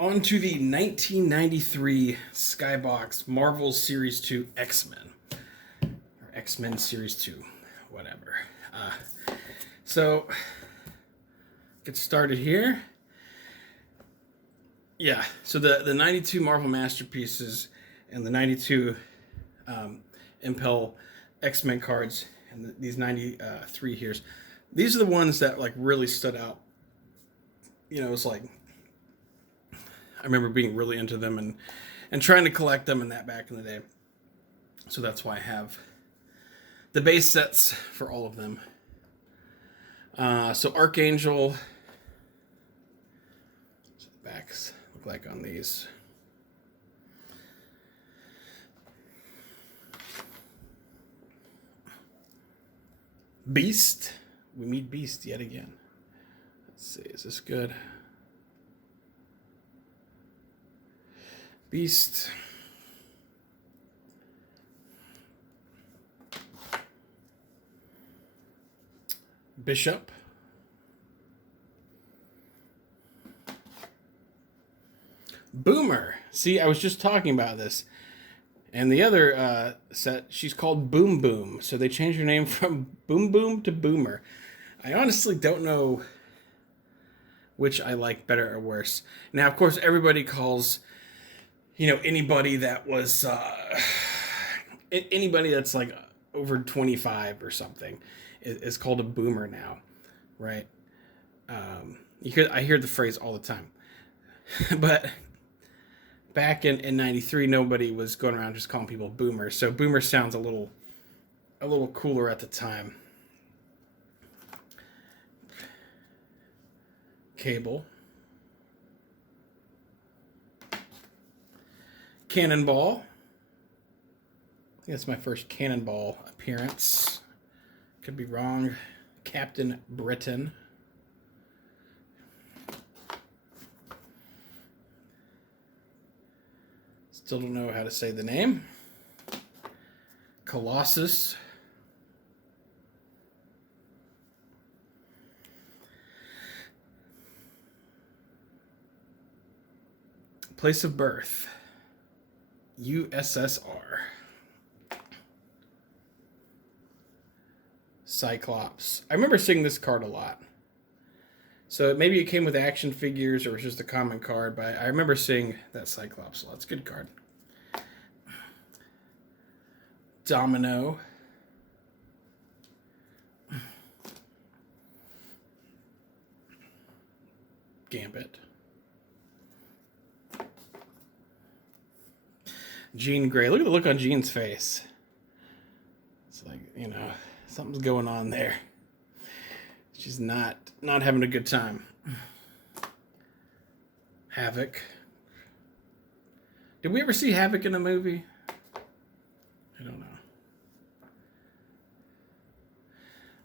On to the 1993 Skybox Marvel Series 2 X-Men. Or X-Men Series 2, whatever. So, get started here. Yeah, so the 92 Marvel Masterpieces and the 92 Impel X-Men cards and these 93 here. These are the ones that like really stood out. You know, it's like I remember being really into them and trying to collect them and that back in the day. So that's why I have the base sets for all of them. So Archangel, so the backs look like on these. Beast, we meet Beast yet again. Let's see, is this good? Beast. Bishop. Boomer. See, I was just talking about this. And the other set, she's called Boom Boom. So they changed her name from Boom Boom to Boomer. I honestly don't know which I like better or worse. Now, of course, everybody calls, anybody that was, anybody that's like over 25 or something is called a boomer now, right? I hear the phrase all the time. But back in 93, nobody was going around just calling people boomers. So boomer sounds a little cooler at the time. Cable. Cannonball. I think that's my first Cannonball appearance. Could be wrong. Captain Britain. Still don't know how to say the name. Colossus. Place of birth. USSR. Cyclops. I remember seeing this card a lot. So maybe it came with action figures or it was just a common card, but I remember seeing that Cyclops a lot. It's a good card. Domino. Gambit. Jean Grey. Look at the look on Jean's face. It's like, something's going on there. She's not having a good time. Havoc. Did we ever see Havoc in a movie? I don't know.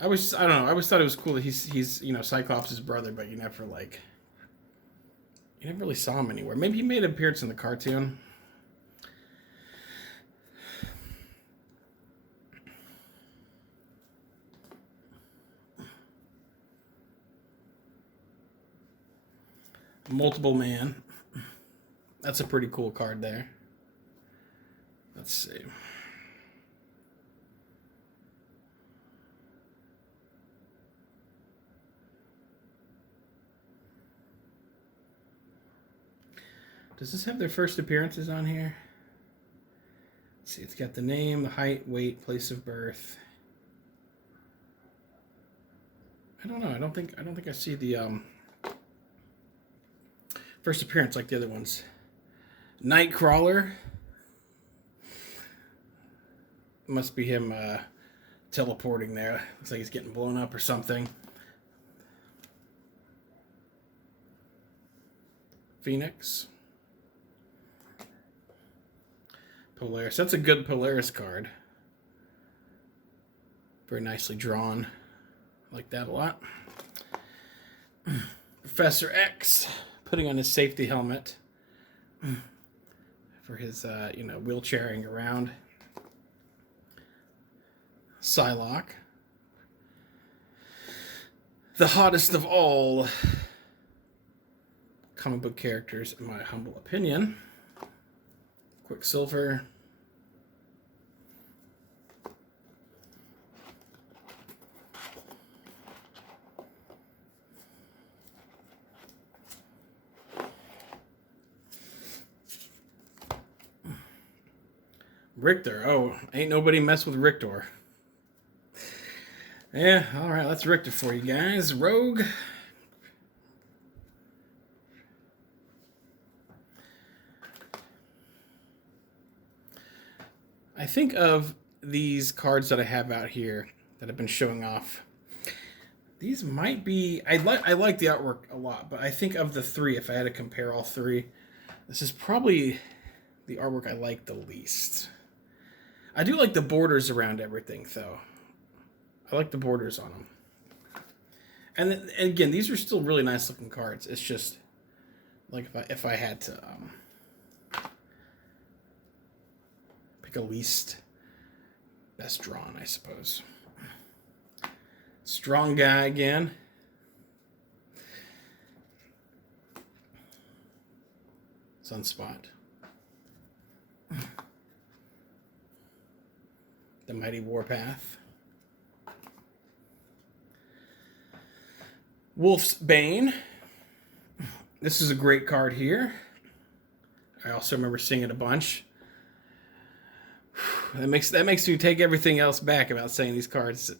I don't know. I always thought it was cool that he's Cyclops' brother, but you never really saw him anywhere. Maybe he made an appearance in the cartoon. Multiple Man. That's a pretty cool card there. Let's see. Does this have their first appearances on here? Let's see. It's got the name, the height, weight, place of birth. I don't know. I don't think I see the first appearance like the other ones. Nightcrawler. Must be him teleporting there. Looks like he's getting blown up or something. Phoenix. Polaris. That's a good Polaris card. Very nicely drawn. I like that a lot. Professor X putting on his safety helmet for his wheelchairing around. Psylocke. The hottest of all, comic book characters, in my humble opinion. Quicksilver. Richter. Oh, ain't nobody mess with Richter. Yeah, all right, that's Richter for you guys. Rogue. I think of these cards that I have out here that I've been showing off. These might be... I like the artwork a lot, but I think of the three, if I had to compare all three, this is probably the artwork I like the least. I do like the borders around everything, though. I like the borders on them. And again, these are still really nice looking cards. It's just like if I had to pick a least best drawn, I suppose. Strong guy again. Sunspot. The Mighty Warpath. Wolf's Bane. This is a great card here. I also remember seeing it a bunch. That makes me take everything else back about saying these cards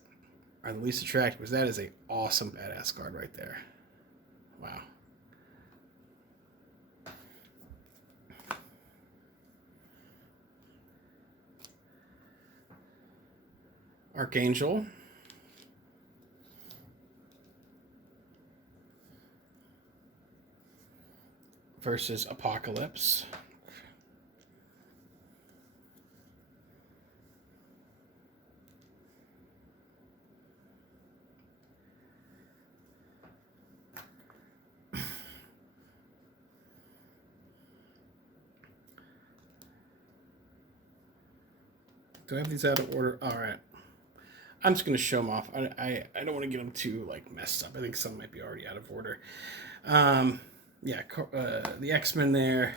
are the least attractive, because that is an awesome badass card right there. Wow. Archangel. Versus Apocalypse. Do I have these out of order? All right. I'm just going to show them off. I don't want to get them too like messed up. I think some might be already out of order. Yeah, the X-Men there.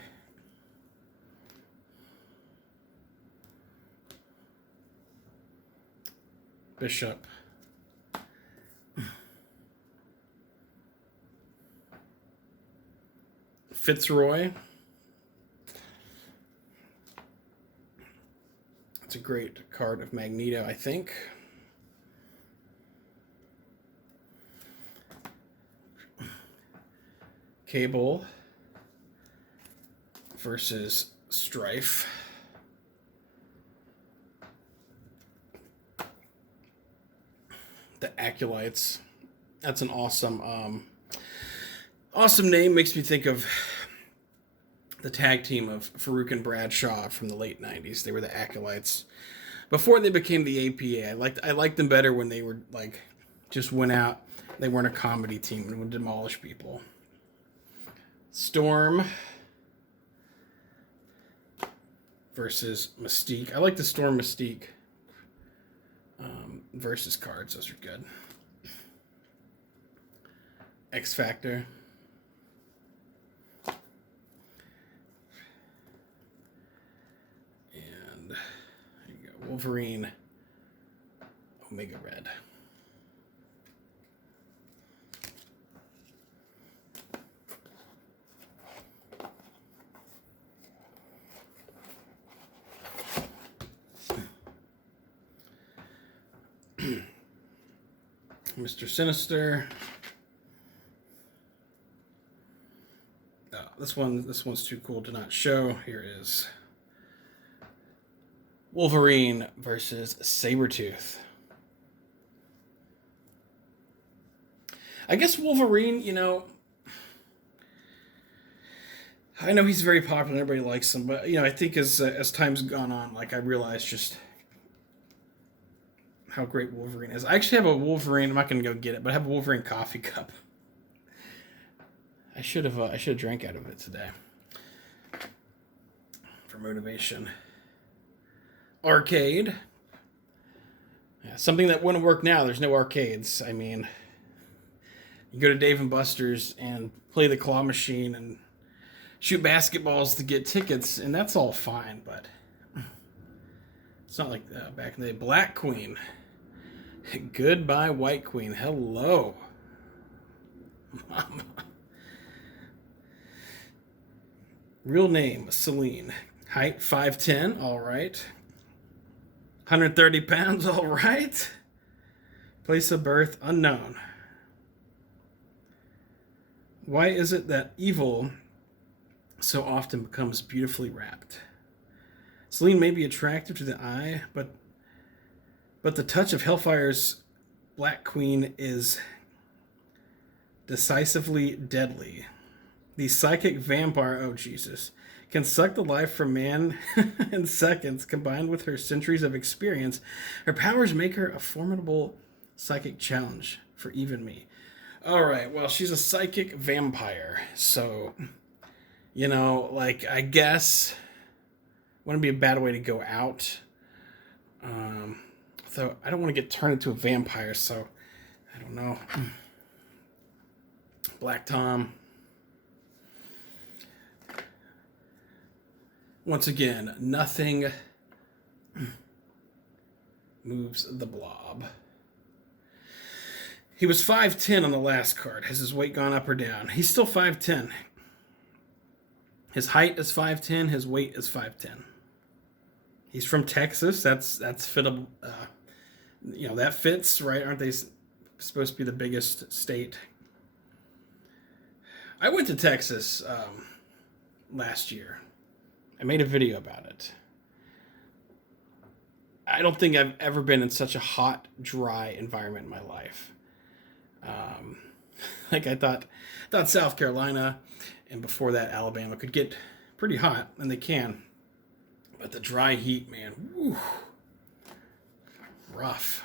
Bishop. Fitzroy. That's a great card of Magneto, I think. Cable versus Strife. The Acolytes. That's an awesome name. Makes me think of the tag team of Farouk and Bradshaw from the late 90s. They were the Acolytes. Before they became the APA, I liked them better when they were like just went out. They weren't a comedy team and would demolish people. Storm versus Mystique. I like the Storm Mystique versus cards. Those are good. X Factor. And there you go. Wolverine. Omega Red. Mr. Sinister. Oh, this one's too cool to not show. Here it is. Wolverine versus Sabretooth. I guess Wolverine, I know he's very popular, everybody likes him, but I think as time's gone on, I realized just how great Wolverine is. I actually have a Wolverine. I'm not going to go get it, but I have a Wolverine coffee cup. I should have drank out of it today for motivation. Arcade. Yeah, something that wouldn't work now. There's no arcades. I mean, You go to Dave and Buster's and play the claw machine and shoot basketballs to get tickets, and that's all fine, but it's not like back in the day. Black Queen. Goodbye, White Queen. Hello. Mama. Real name, Celine. Height, 5'10", all right. 130 pounds, all right. Place of birth, unknown. Why is it that evil so often becomes beautifully wrapped? Celine may be attractive to the eye, but the touch of Hellfire's Black Queen is decisively deadly. The psychic vampire, oh Jesus, can suck the life from man in seconds. Combined with her centuries of experience, her powers make her a formidable psychic challenge for even me. All right, well, she's a psychic vampire, so, you know, like, I guess wouldn't be a bad way to go out. So I don't want to get turned into a vampire, so I don't know. Black Tom. Once again, nothing moves the blob. He was 5'10" on the last card. Has his weight gone up or down? He's still 5'10". His height is 5'10". His weight is 5'10". He's from Texas. That's fittable. You know, that fits, right? Aren't they supposed to be the biggest state? I went to Texas last year. I made a video about it. I don't think I've ever been in such a hot, dry environment in my life. Like I thought South Carolina and before that Alabama could get pretty hot, and they can. But the dry heat, man, whew, rough.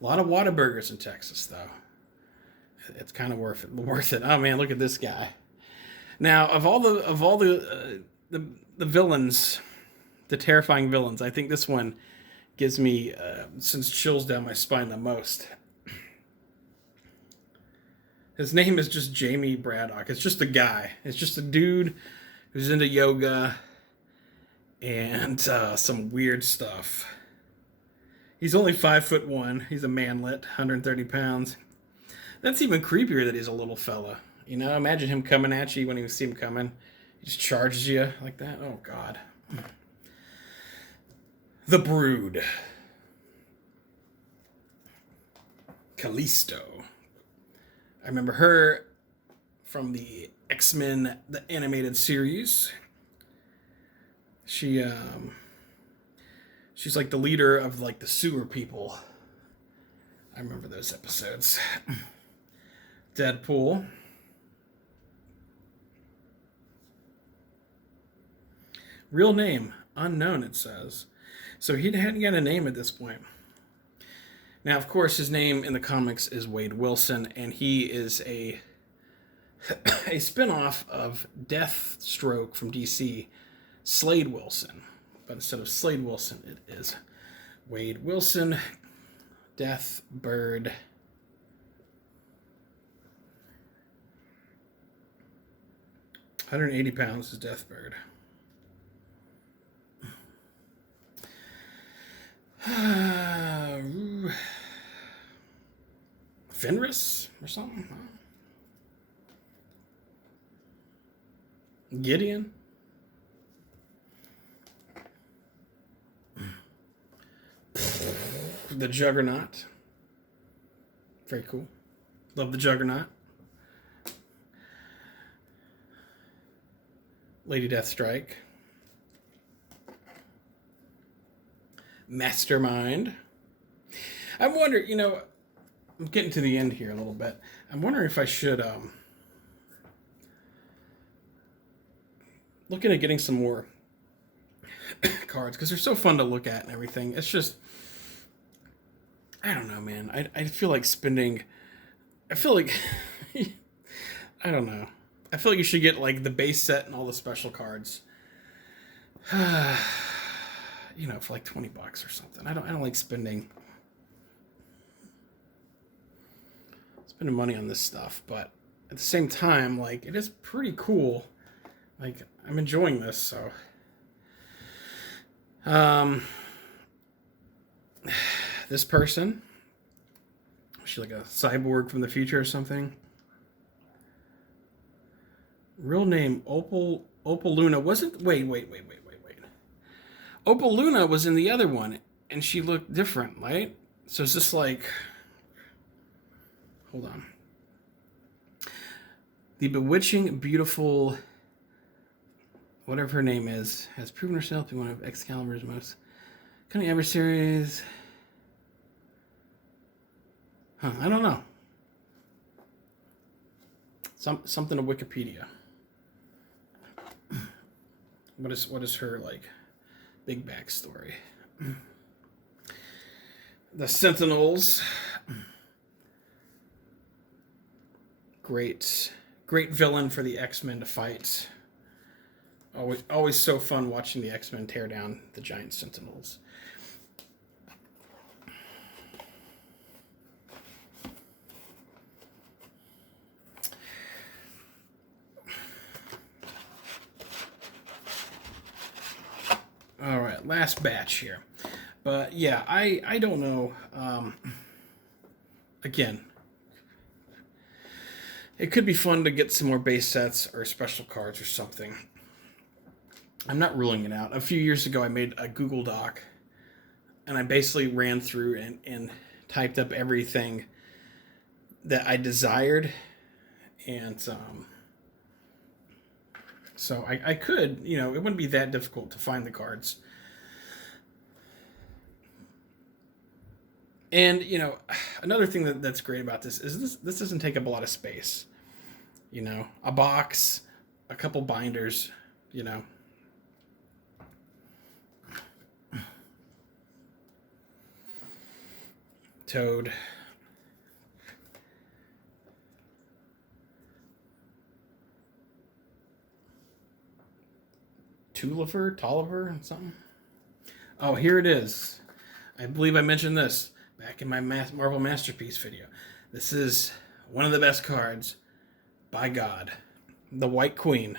A lot of Whataburgers in Texas, though. It's kind of worth it. Oh man, look at this guy. Now, of all the villains, the terrifying villains, I think this one gives me sends chills down my spine the most. His name is just Jamie Braddock. It's just a guy. It's just a dude who's into yoga and some weird stuff. He's only 5'1". He's a manlet, 130 pounds. That's even creepier that he's a little fella. You know, imagine him coming at you when you see him coming. He just charges you like that. Oh, God. The Brood. Callisto. I remember her from the X-Men, the animated series. She's like the leader of like the sewer people. I remember those episodes. Deadpool. Real name, unknown, it says. So he hadn't got a name at this point. Now, of course, his name in the comics is Wade Wilson, and he is a spinoff of Deathstroke from DC, Slade Wilson. But instead of Slade Wilson, it is Wade Wilson, Death Bird. £180 is Death Bird. Fenris or something? Gideon? The Juggernaut. Very cool. Love the Juggernaut. Lady Deathstrike. Mastermind. I'm wondering, you know, I'm getting to the end here a little bit. I'm wondering if I should looking at getting some more cards because they're so fun to look at and everything. It's just, I don't know, man. I feel like spending. I feel like I don't know. I feel like you should get like the base set and all the special cards. You know, for like $20 or something. I don't like spending spending money on this stuff, but at the same time, like, it is pretty cool. Like, I'm enjoying this, so. This person, is she like a cyborg from the future or something? Real name Opal Luna wasn't. Wait. Opal Luna was in the other one, and she looked different, right? So it's just like, hold on. The bewitching, beautiful, whatever her name is, has proven herself to be one of Excalibur's most cunning adversaries. I don't know. Something of Wikipedia. What is her like big backstory? The Sentinels. Great villain for the X-Men to fight. Always so fun watching the X-Men tear down the giant Sentinels. All right, last batch here. But yeah, I don't know. Again, it could be fun to get some more base sets or special cards or something. I'm not ruling it out. A few years ago, I made a Google Doc, and I basically ran through and typed up everything that I desired, and so I could, you know, it wouldn't be that difficult to find the cards. And, you know, another thing that's great about this is this doesn't take up a lot of space. You know, a box, a couple binders, you know. Toad. Tolliver, something. Oh, here it is. I believe I mentioned this back in my Marvel Masterpiece video. This is one of the best cards, by God. The White Queen.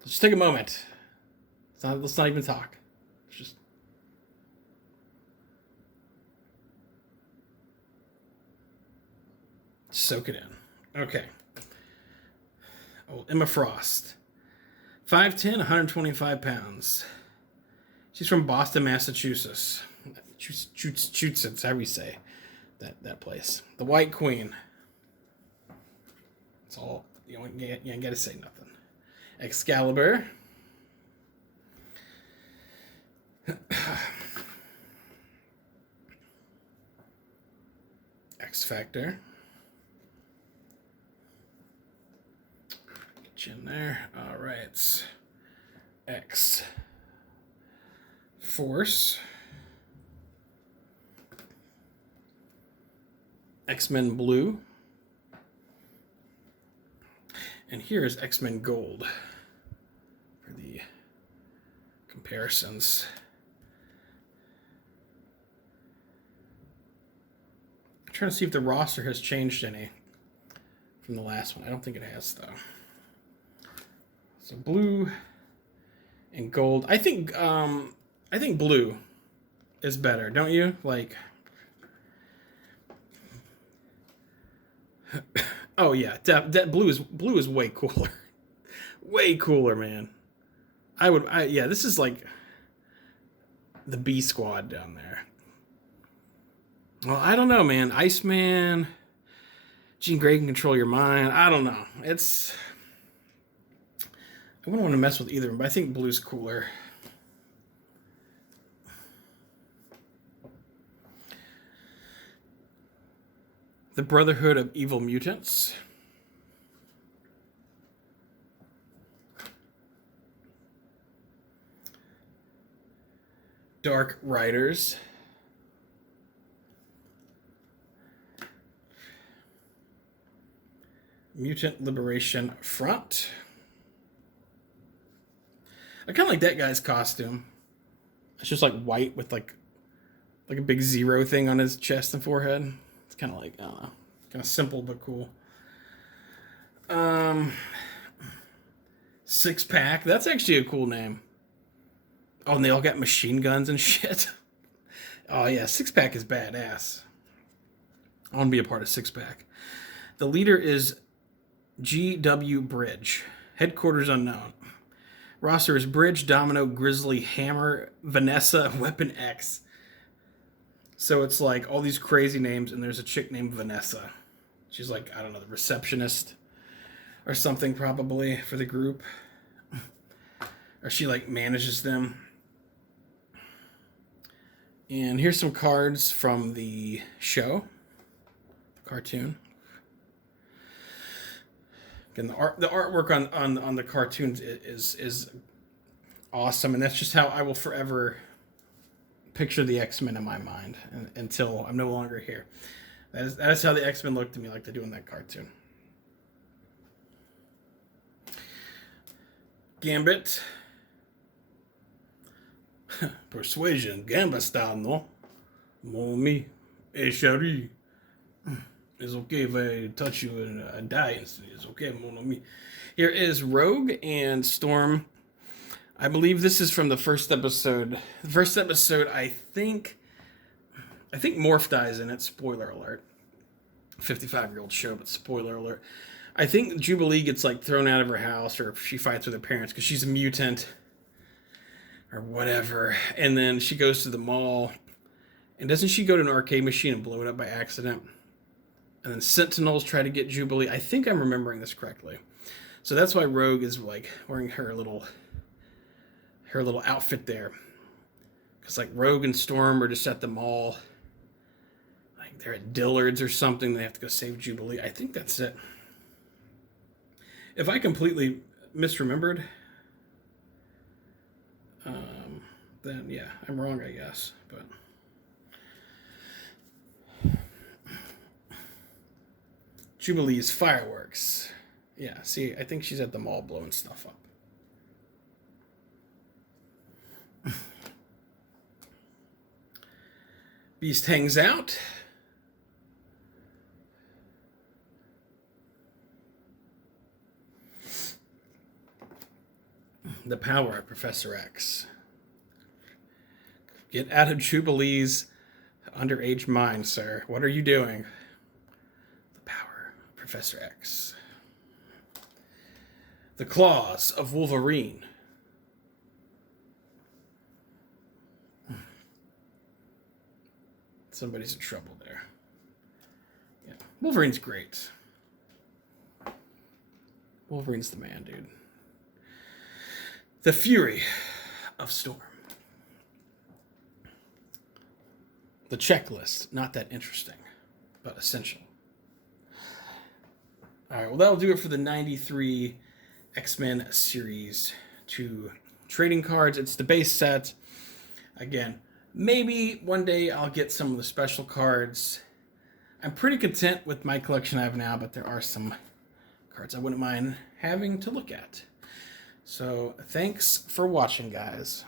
Let's just take a moment. Let's not even talk. Just soak it in. Okay. Oh, Emma Frost. 5'10", 125 pounds. She's from Boston, Massachusetts. Massachusetts, however you say that place. The White Queen. That's all. You don't got to say nothing. Excalibur. X Factor. In there. All right. X Force. X-Men Blue. And here is X-Men Gold for the comparisons. I'm trying to see if the roster has changed any from the last one. I don't think it has, though. So blue and gold. I think blue is better, don't you? Like, oh yeah, that blue is way cooler, way cooler, man. Yeah, this is like the B squad down there. Well, I don't know, man. Iceman, Jean Grey can control your mind. I don't know. I wouldn't want to mess with either, but I think blue's cooler. The Brotherhood of Evil Mutants. Dark Riders. Mutant Liberation Front. I kind of like that guy's costume. It's just like white with like a big zero thing on his chest and forehead. It's kind of like, I don't know, kind of simple but cool. Six Pack. That's actually a cool name. Oh, and they all got machine guns and shit. Oh yeah, Six Pack is badass. I want to be a part of Six Pack. The leader is G.W. Bridge. Headquarters unknown. Roster is Bridge, Domino, Grizzly, Hammer, Vanessa, Weapon X. So it's like all these crazy names, and there's a chick named Vanessa. She's like, I don't know, the receptionist or something probably for the group. Or she like manages them. And here's some cards from the show, the cartoon. Again, the artwork on the cartoons is awesome, and that's just how I will forever picture the X-Men in my mind until I'm no longer here. That is how the X-Men look to me, like they do in that cartoon. Gambit. Persuasion. Gambit style, no? Mon ami. Hey, chérie. It's okay if I touch you and I die instantly. It's okay, mon ami. Here is Rogue and Storm. I believe this is from the first episode. The first episode, I think Morph dies in it. Spoiler alert. 55-year-old show, but spoiler alert. I think Jubilee gets like thrown out of her house, or she fights with her parents because she's a mutant or whatever. And then she goes to the mall, and doesn't she go to an arcade machine and blow it up by accident? And then Sentinels try to get Jubilee. I think I'm remembering this correctly. So that's why Rogue is like wearing her little outfit there. Because like Rogue and Storm are just at the mall. Like they're at Dillard's or something. They have to go save Jubilee. I think that's it. If I completely misremembered, then yeah, I'm wrong, I guess. But Jubilee's fireworks. Yeah, see, I think she's at the mall blowing stuff up. Beast hangs out. The power of Professor X. Get out of Jubilee's underage mind, sir. What are you doing? The power of Professor X. The claws of Wolverine. Somebody's in trouble there. Yeah, Wolverine's great. Wolverine's the man, dude. The Fury of Storm. The checklist, not that interesting, but essential. All right, well, that'll do it for the 93 X-Men Series 2 trading cards. It's the base set. Again, maybe one day I'll get some of the special cards. I'm pretty content with my collection I have now, but there are some cards I wouldn't mind having to look at. So, thanks for watching, guys.